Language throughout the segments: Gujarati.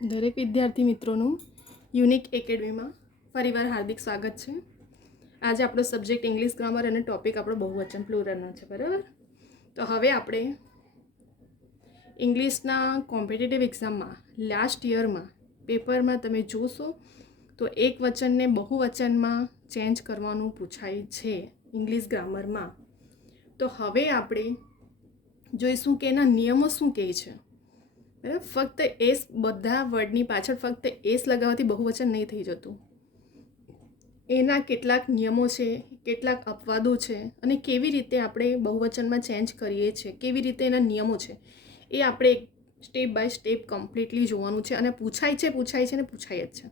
દરેક વિદ્યાર્થી મિત્રોનું યુનિક એકેડમીમાં ફરીવાર હાર્દિક સ્વાગત છે. આજે આપણો સબ્જેક્ટ ઇંગ્લિશ ગ્રામર અને ટોપિક આપણો બહુવચન પ્લુરલનો છે, બરાબર. તો હવે આપણે ઇંગ્લિશના કોમ્પિટિટિવ એક્ઝામમાં લાસ્ટ યરમાં પેપરમાં તમે જોશો તો એક વચનને બહુવચનમાં ચેન્જ કરવાનું પૂછાય છે ઇંગ્લિશ ગ્રામરમાં. તો હવે આપણે જોઈશું કે એના નિયમો શું કહે છે. બરાબર, ફક્ત એસ બધા વર્ડની પાછળ ફક્ત એસ લગાવવાથી બહુવચન નહીં થઈ જતું. એના કેટલાક નિયમો છે, કેટલાક અપવાદો છે, અને કેવી રીતે આપણે બહુવચનમાં ચેન્જ કરીએ છીએ, કેવી રીતે એના નિયમો છે, એ આપણે સ્ટેપ બાય સ્ટેપ કમ્પ્લીટલી જોવાનું છે. અને પૂછાય છે ને પૂછાય જ છે,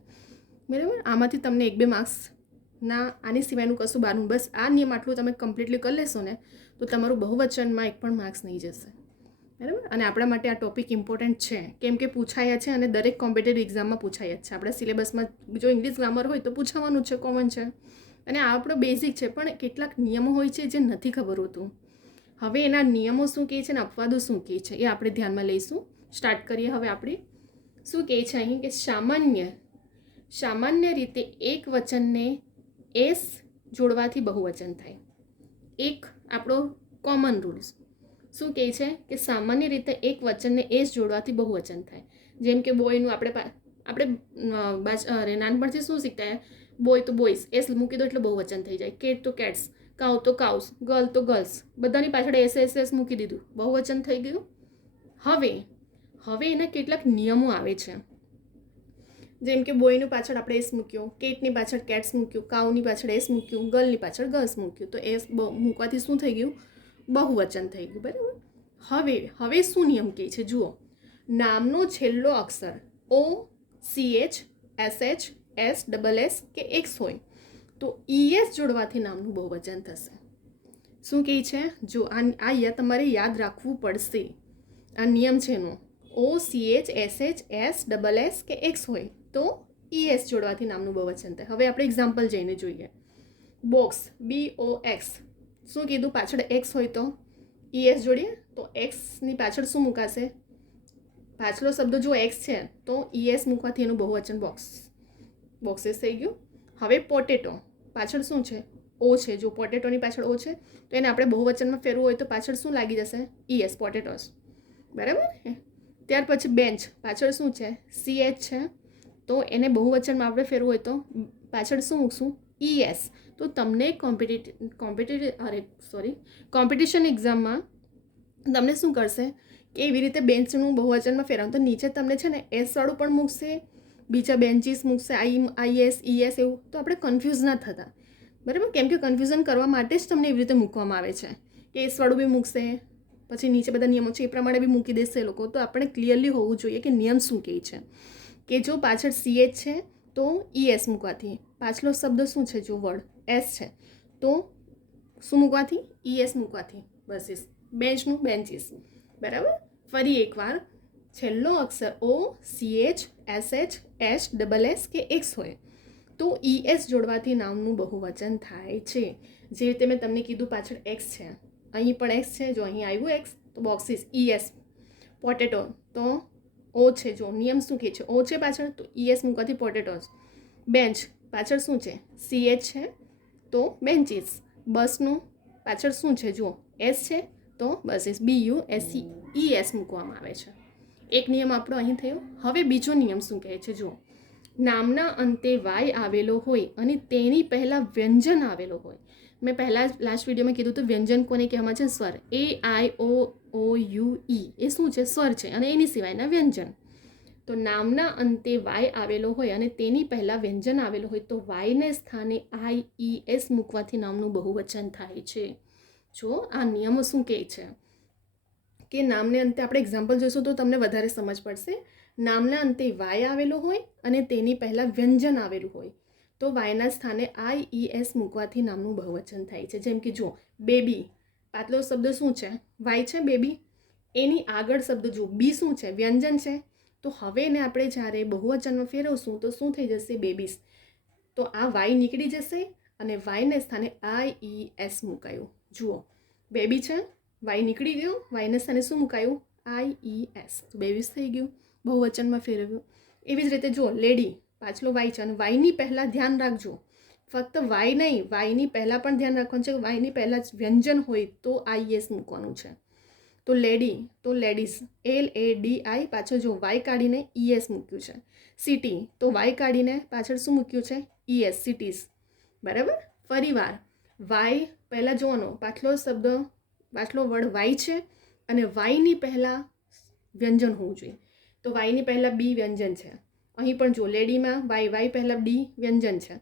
બરાબર. આમાંથી તમને 1-2 માર્ક્સના આની સિવાયનું કશું બહારનું, બસ આ નિયમ આટલું તમે કમ્પ્લીટલી કરી લેશો ને તો તમારું બહુવચનમાં 1 પણ માર્ક્સ નહીં જશે, બરાબર. અને આપણા માટે આ ટોપિક ઇમ્પોર્ટન્ટ છે, કેમ કે પૂછાયા છે અને દરેક કોમ્પિટિટિવ એક્ઝામમાં પૂછાયા જ છે. આપણા સિલેબસમાં જો ઇંગ્લિશ ગ્રામર હોય તો પૂછવાનું જ છે, કોમન છે, અને આ આપણો બેઝિક છે. પણ કેટલાક નિયમો હોય છે જે નથી ખબર હોતું. હવે એના નિયમો શું કહે છે અને અપવાદો શું કહે છે એ આપણે ધ્યાનમાં લઈશું. સ્ટાર્ટ કરીએ. હવે આપણે શું કહે છે અહીં કે સામાન્ય રીતે એક વચનને એસ જોડવાથી બહુવચન થાય. એક આપણો કોમન રૂલ્સ શું કહે છે કે સામાન્ય રીતે એક વચનને એસ જોડવાથી બહુવચન થાય. જેમ કે બોયનું આપણે નાનપણથી શું શીખતા, બોય તો બોયસ, એસ મૂકી દો એટલે બહુવચન થઈ જાય. કેટ તો કેટ્સ, કાઉ તો કાઉસ, ગર્લ તો ગર્લ્સ, બધાની પાછળ એસ મૂકી દીધું, બહુવચન થઈ ગયું. હવે એના કેટલાક નિયમો આવે છે. જેમ કે બોયની પાછળ આપણે એસ મૂક્યો, કેટની પાછળ કેટ્સ મૂક્યું, કાઉની પાછળ એસ મૂક્યું, ગર્લની પાછળ ગર્લ્સ મૂક્યું, તો એસ મૂકવાથી શું થઈ ગયું, બહુવચન થઈ ગયું, બરાબર. હવે શું નિયમ કહે છે જુઓ. નામનો છેલ્લો અક્ષર ઓ, CH, SH, SS કે X હોય તો ES જોડવાથી નામનું બહુવચન થશે. શું કહે છે જો આ તમારે યાદ રાખવું પડશે. આ નિયમ છે એનો. O, CH, SH, SS કે X હોય તો ES જોડવાથી નામનું બહુવચન થાય. હવે આપણે એક્ઝામ્પલ જઈને જોઈએ. બોક્સ, BOX, શું કીધું, પાછળ X હોય તો ES જોડીએ તો એક્સની પાછળ શું મુકાશે, પાછલો શબ્દ જો એક્સ છે તો ES મૂકવાથી એનું બહુવચન બોક્सेस થઈ ગયું. હવે પોટેટો, પાછળ શું છે, ઓ છે. જો પોટેટોની પાછળ ઓ છે તો એને આપણે બહુવચનમાં ફેરવું હોય તો પાછળ શું લાગી જશે, ES, પોટેટોસ, બરાબર. ત્યાર પછી બેન્ચ, પાછળ શું છે, CH છે, તો એને બહુવચનમાં આપણે ફેરવું હોય તો પાછળ શું મૂકશું, ES. તો તમને કોમ્પિટિશન એક્ઝામમાં તમને શું કરશે કે એવી રીતે બેન્ચનું બહુવચનમાં ફેરવવાનું, તો નીચે તમને છે ને એસ વાળું પણ મૂકશે, બીજા બેન્ચીસ મૂકશે, IS, ES એવું, તો આપણે કન્ફ્યુઝ ના થતા, બરાબર. કેમ કે કન્ફ્યુઝન કરવા માટે જ તમને એવી રીતે મૂકવામાં આવે છે કે એસ વાળું બી મૂકશે, પછી નીચે બધા નિયમો છે એ પ્રમાણે બી મૂકી દેશે એ લોકો. તો આપણે ક્લિયરલી હોવું જોઈએ કે નિયમ શું કહે છે કે જો પાછળ CH છે તો ES મૂકવાથી, પાછલો શબ્દ શું છે, જો વર્ડ એસ છે તો શું મૂકવાથી, ES મૂકવાથી, બસ. બેન્ચનું બેન્ચીસ, બરાબર. ફરી એકવાર, છેલ્લો અક્ષર O, CH, SH, SS કે X હોય તો ES જોડવાથી નામનું બહુવચન થાય છે. જે રીતે મેં તમને કીધું, પાછળ X છે, અહીં પણ X છે, જો અહીં આવ્યું X તો બોક્સિસ, ES. પોટેટો તો O છે, જો નિયમ શું કહે છે, O છે પાછળ તો ES મૂકવાથી પોટેટોસ. બેન્ચ, પાછળ શું છે, CH છે તો બેન્ચીસ. બસનું પાછળ શું છે, જુઓ S છે તો બસીસ, BUSES મૂકવામાં આવે છે. એક નિયમ આપણો અહીં થયો. હવે બીજો નિયમ શું કહે છે જુઓ. નામના અંતે વાય આવેલો હોય અને તેની પહેલાં વ્યંજન આવેલો હોય. મેં પહેલાં લાસ્ટ વિડીયોમાં કીધું હતું વ્યંજન કોને કહેવામાં છે, સ્વર. AIOOUE એ શું છે, સ્વર છે, અને એની સિવાયના વ્યંજન. તો નામના અંતે વાય આવેલો હોય અને તેની પહેલાં વ્યંજન આવેલું હોય તો વાયને સ્થાને IES મૂકવાથી નામનું બહુવચન થાય છે. જો આ નિયમો શું કહે છે કે નામને અંતે, આપણે એક્ઝામ્પલ જોઈશું તો તમને વધારે સમજ પડશે. નામના અંતે વાય આવેલો હોય અને તેની પહેલાં વ્યંજન આવેલું હોય તો વાયના સ્થાને IES મૂકવાથી નામનું બહુવચન થાય છે. જેમ કે જુઓ, બેબી, પાછલો શબ્દ શું છે, વાય છે, બેબી. એની આગળ શબ્દ જુઓ, બી શું છે, વ્યંજન છે. તો હવે એને આપણે જ્યારે બહુવચનમાં ફેરવશું તો શું થઈ જશે, બેબીસ. તો આ વાય નીકળી જશે અને વાયને સ્થાને IES મુકાયું. જુઓ, બેબી છે, વાય નીકળી ગયું, વાયને સ્થાને શું મુકાયું, IES, બેબીસ થઈ ગયું, બહુવચનમાં ફેરવ્યું. એવી જ રીતે જો લેડી પાછલો વાય છે અને વાયની પહેલાં ધ્યાન રાખજો, ફક્ત વાય નહીં, વાયની પહેલાં પણ ધ્યાન રાખવાનું છે કે વાયની પહેલાં જ વ્યંજન હોય તો IES મૂકવાનું છે. તો લેડી તો લેડીઝ LADI પાછળ જો વાય કાઢીને ES મૂક્યું છે. સિટી તો વાય કાઢીને પાછળ શું મૂક્યું છે ES સિટીઝ. બરાબર. ફરીવાર વાય પહેલાં જોવાનો પાછલો વર્ડ વાય છે અને વાયની પહેલાં વ્યંજન હોવું જોઈએ. તો વાયની પહેલાં બી વ્યંજન છે. અહીં પણ જો લેડીમાં વાય પહેલાં ડી વ્યંજન છે,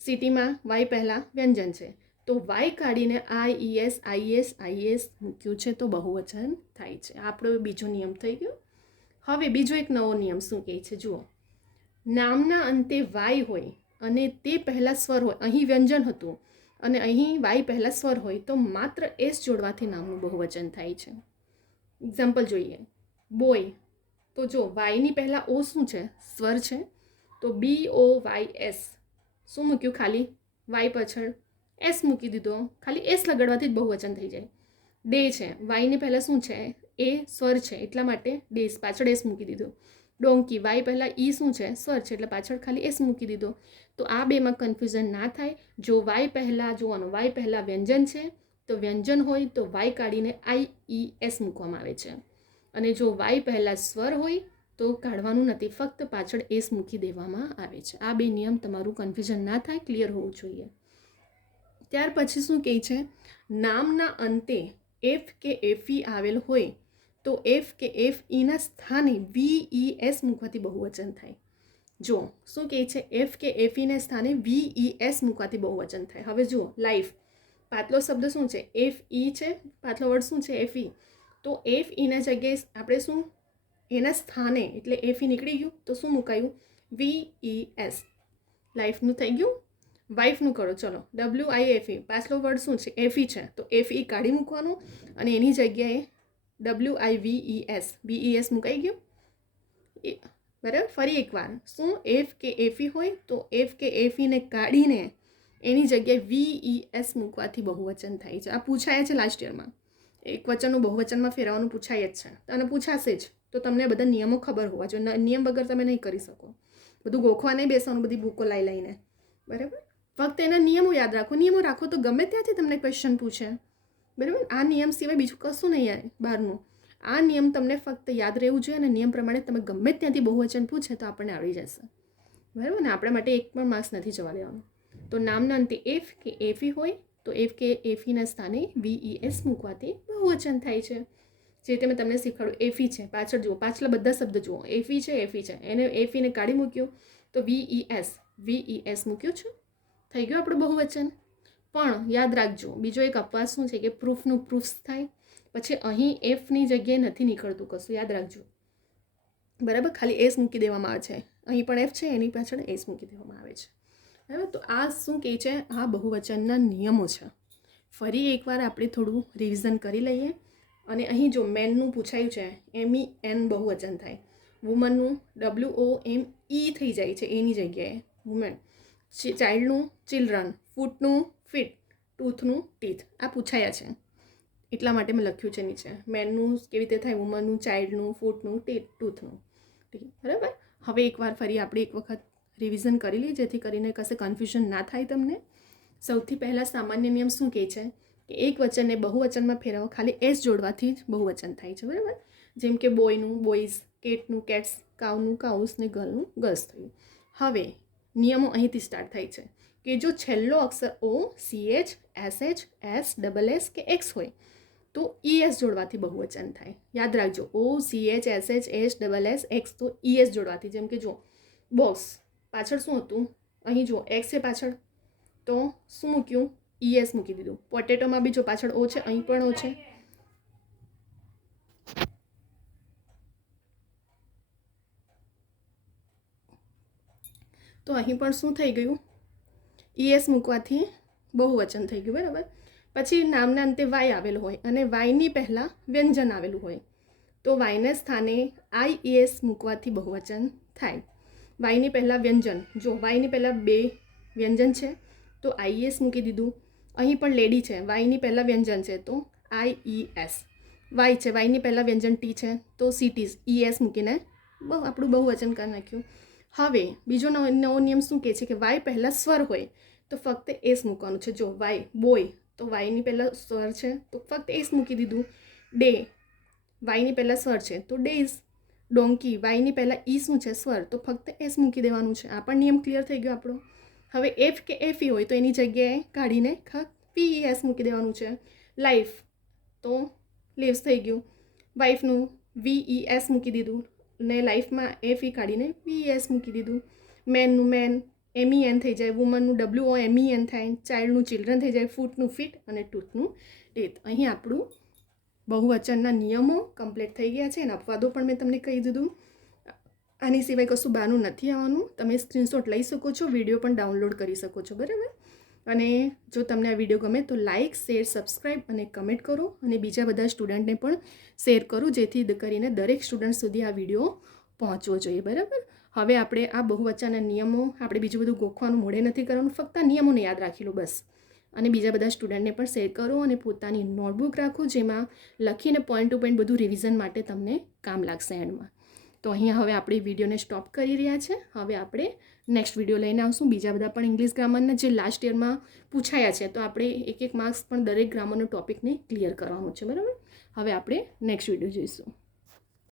સિટીમાં વાય પહેલાં વ્યંજન છે. તો વાય કાઢીને IES મૂક્યું છે તો બહુવચન થાય છે. આપણો બીજો નિયમ થઈ ગયો. હવે બીજો એક નવો નિયમ શું કહે છે જુઓ, નામના અંતે વાય હોય અને તે પહેલાં સ્વર હોય, અહીં વ્યંજન હતું અને અહીં વાય પહેલાં સ્વર હોય તો માત્ર એસ જોડવાથી નામનું બહુવચન થાય છે. એક્ઝામ્પલ જોઈએ, બોય તો જો વાયની પહેલાં ઓ શું છે સ્વર છે, તો BOYS શું મૂક્યું ખાલી વાય પાછળ એસ મૂકી દીધો, ખાલી એસ લગાડવાથી જ બહુવચન થઈ જાય. ડે છે વાયની પહેલાં શું છે એ સ્વર છે એટલા માટે ડેસ પાછળ એસ મૂકી દીધો. ડોંકી વાય પહેલાં ઈ શું છે સ્વર છે એટલે પાછળ ખાલી એસ મૂકી દીધો. તો આ બેમાં કન્ફ્યુઝન ના થાય. જો વાય પહેલાં જોવાનું, વાય પહેલાં વ્યંજન છે તો વ્યંજન હોય તો વાય કાઢીને IES મૂકવામાં આવે છે અને જો વાય પહેલાં સ્વર હોય તો કાઢવાનું નથી, ફક્ત પાછળ એસ મૂકી દેવામાં આવે છે. આ બે નિયમ તમારું કન્ફ્યુઝન ના થાય, ક્લિયર હોવું જોઈએ. ત્યાર પછી શું કહે છે, નામના અંતે એફ કે FE આવેલ હોય તો એફ કે FEના સ્થાને VES મૂકવાથી બહુવચન થાય. જો શું કહે છે, એફ કે FEના સ્થાને VES મૂકવાથી બહુવચન થાય. હવે જુઓ લાઈફ પાછલો શબ્દ શું છે FE છે, પાછલો વર્ડ શું છે FE. તો FEના જગ્યાએ આપણે શું એના સ્થાને એટલે FE નીકળી ગયું તો શું મુકાયું VES. લાઈફનું થઈ ગયું. વાઇફનું કરો ચલો WIFE પાછલો વર્ડ શું છે FE છે તો FE કાઢી મૂકવાનું અને એની જગ્યાએ WIVES મુકાઈ ગયું. બરાબર. ફરી એકવાર શું એફ કે FE હોય તો એફ કે FEને કાઢીને એની જગ્યાએ VES મૂકવાથી બહુવચન થાય છે. આ પૂછાય છે લાસ્ટ યરમાં, એક વચનનું બહુવચનમાં ફેરવવાનું પૂછાય જ છે અને પૂછાશે જ. તો તમને બધા નિયમો ખબર હોવા જોઈએ, નિયમ વગર તમે નહીં કરી શકો. બધું ગોખવા નહીં બેસવાનું બધી બુકો લઈને. બરાબર. ફક્ત એના નિયમો યાદ રાખો. નિયમો રાખો તો ગમે ત્યાંથી તમને ક્વેશ્ચન પૂછે. બરાબર. આ નિયમ સિવાય બીજું કશું નહીં આવે બહારનું. આ નિયમ તમને ફક્ત યાદ રહેવું જોઈએ અને નિયમ પ્રમાણે તમે ગમે ત્યાંથી બહુવચન પૂછે તો આપણને આવડી જશે. બરાબર ને. આપણા માટે એક પણ માર્ક્સ નથી જવા દેવાનું. તો નામના અંતે એફ કે FE હોય તો એફ કે FEના સ્થાને VES મૂકવાથી બહુવચન થાય છે. જે રીતે મેં તમને શીખવાડું FE છે પાછળ જુઓ, પાછલા બધા શબ્દ જુઓ FE છે એને FEને કાઢી મૂક્યું તો VES મૂક્યું છે, થઈ ગયું આપણું બહુવચન. પણ યાદ રાખજો બીજો એક અપવાદ શું છે કે પ્રૂફનું પ્રૂફ્સ થાય, પછી અહીં એફની જગ્યાએ નથી નીકળતું કશું, યાદ રાખજો. બરાબર. ખાલી એસ મૂકી દેવામાં આવે છે. અહીં પણ એફ છે એની પાછળ એસ મૂકી દેવામાં આવે છે. બરાબર. તો આ શું કહે છે, આ બહુવચનના નિયમો છે. ફરી એકવાર આપણે થોડું રિવિઝન કરી લઈએ. અને અહીં જો મેનનું પૂછાયું છે MEN બહુવચન થાય, વુમનનું WOME થઈ જાય છે એની જગ્યાએ વુમેન, ચાઇલ્ડનું ચિલ્ડ્રન, ફૂટનું ફીટ, ટૂથનું ટીથ. આ પૂછાયા છે એટલા માટે મેં લખ્યું છે નીચે. મેનનું કેવી રીતે થાય, વુમનનું, ચાઇલ્ડનું, ફૂટનું, ટૂથનું. બરાબર. હવે એકવાર ફરી આપણે એક વખત રિવિઝન કરી લઈએ જેથી કરીને કશે કન્ફ્યુઝન ના થાય તમને. સૌથી પહેલાં સામાન્ય નિયમ શું કહે છે કે એક વચનને બહુવચનમાં ફેરવો ખાલી એસ જોડવાથી જ બહુવચન થાય છે. બરાબર. જેમ કે બોયનું બોયઝ, કેટનું કેટ્સ, કાઉનું કાઉસ ને ગર્લનું ગર્લ્સ થયું. હવે નિયમો અહીંથી સ્ટાર્ટ થાય છે કે જો છેલ્લો અક્ષર O, CH, SH, SSS કે X હોય તો ES જોડવાથી બહુવચન થાય. યાદ રાખજો O, CH, SH, SSS, X તો ES જોડવાથી. જેમ કે જો બોક્સ પાછળ શું હતું, અહીં જો X છે પાછળ તો શું મૂક્યું ES મૂકી દીધું. પોટેટોમાં બી જો પાછળ O છે અહીં પણ O છે. તો અહીં પણ શું થઈ ગયું ES મૂકવાથી બહુવચન થઈ ગયું. બરાબર. પછી નામના અંતે વાય આવેલું હોય અને વાયની પહેલાં વ્યંજન આવેલું હોય તો વાયના સ્થાને IES મૂકવાથી બહુવચન થાય. વાયની પહેલાં વ્યંજન, જો વાયની પહેલાં બે વ્યંજન છે તો IES મૂકી દીધું. અહીં પણ લેડી છે, વાયની પહેલાં વ્યંજન છે તો IES. વાય છે, વાયની પહેલાં વ્યંજન ટી છે તો સિટીઝ ES મૂકીને આપણું બહુવચન કરી નાખ્યું. હવે બીજો નવો નિયમ શું કહે છે કે વાય પહેલાં સ્વર હોય તો ફક્ત એસ મૂકવાનું છે. જો વાય બોય તો વાયની પહેલાં સ્વર છે તો ફક્ત એસ મૂકી દીધું. ડે વાયની પહેલાં સ્વર છે તો ડેઝ. ડોંકી વાયની પહેલાં ઈ શું છે સ્વર તો ફક્ત એસ મૂકી દેવાનું છે. આ પણ નિયમ ક્લિયર થઈ ગયો આપણો. હવે એફ કે એફઈ હોય તો એની જગ્યાએ કાઢીને પીઈએસ મૂકી દેવાનું છે. લાઈફ તો લીવ્સ થઈ ગયું. વાઈફનું VES મૂકી દીધું ને લાઈફમાં એફઈ કાઢીને VES મૂકી દીધું. મેનનું મેન MEN થઈ જાય. વુમનનું WOMEN થાય. ચાઇલ્ડનું ચિલ્ડ્રન થઈ જાય. ફૂટનું ફીટ અને ટૂથનું ટેથ. અહીં આપણું બહુવચનના નિયમો કમ્પ્લીટ થઈ ગયા છે અને અપવાદો પણ મેં તમને કહી દીધું. આની સિવાય કશું બહાનું નથી આવવાનું. તમે સ્ક્રીનશોટ લઈ શકો છો, વિડીયો પણ ડાઉનલોડ કરી શકો છો, બરાબર. અને જો તમને આ વિડીયો ગમે તો લાઇક, શેર, સબસ્ક્રાઈબ અને કમેન્ટ કરો અને બીજા બધા સ્ટુડન્ટને પણ શેર કરો જેથી કરીને દરેક સ્ટુડન્ટ સુધી આ વિડીયો પહોંચવો જોઈએ, બરાબર. હવે આપણે આ બહુવચનના નિયમો આપણે બીજું બધું ગોખવાનું મોડે નથી કરવાનું, ફક્ત આ નિયમોને યાદ રાખી લો બસ. અને બીજા બધા સ્ટુડન્ટને પણ શેર કરો અને પોતાની નોટબુક રાખો જેમાં લખીને પોઈન્ટ ટુ પોઈન્ટ બધું રિવિઝન માટે તમને કામ લાગશે એન્ડમાં. તો અહીંયા હવે આપણે વિડીયોને સ્ટોપ કરી રહ્યા છે. હવે આપણે નેક્સ્ટ વિડીયો લઈને આવશું. બીજા બધા પણ ઇંગ્લિશ ગ્રામરના જે લાસ્ટ યરમાં પૂછાયા છે તો આપણે એક માર્ક્સ પણ દરેક ગ્રામરનો ટોપિકને ક્લિયર કરવાનું છે, બરાબર. હવે આપણે નેક્સ્ટ વિડીયો જોઈશું.